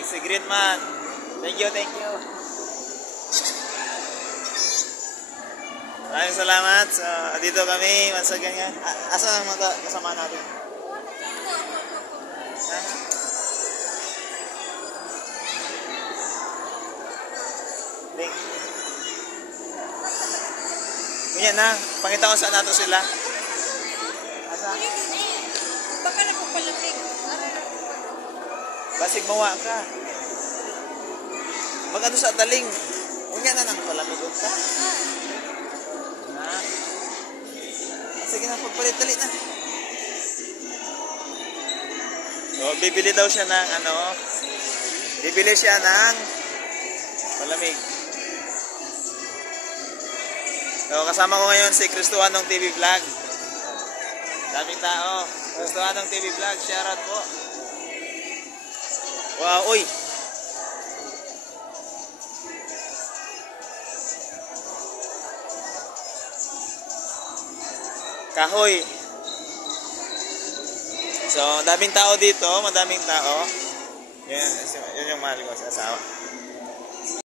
Ay, si Green Man. Thank you, thank you. Maraming salamat. So, dito kami, once again nga. Asan ang mga kasama natin? Ha? Link. Ganyan na. Pangita ko saan nato sila. Asa? Baka na kung palamig. Basig mawa ka. Magano sa taling. Unya na nang palamig ka. Na. Sige na, pagpalit-talit na. So, bibili daw siya ng ano. Bibili siya ng palamig. So, kasama ko ngayon si Cristoanong TV Vlog. Daming tao. Cristoanong TV Vlog, shoutout po. Wow, uy. Kahoy. So, daming tao dito, madaming tao. Yan yung mahal ko sa asawa.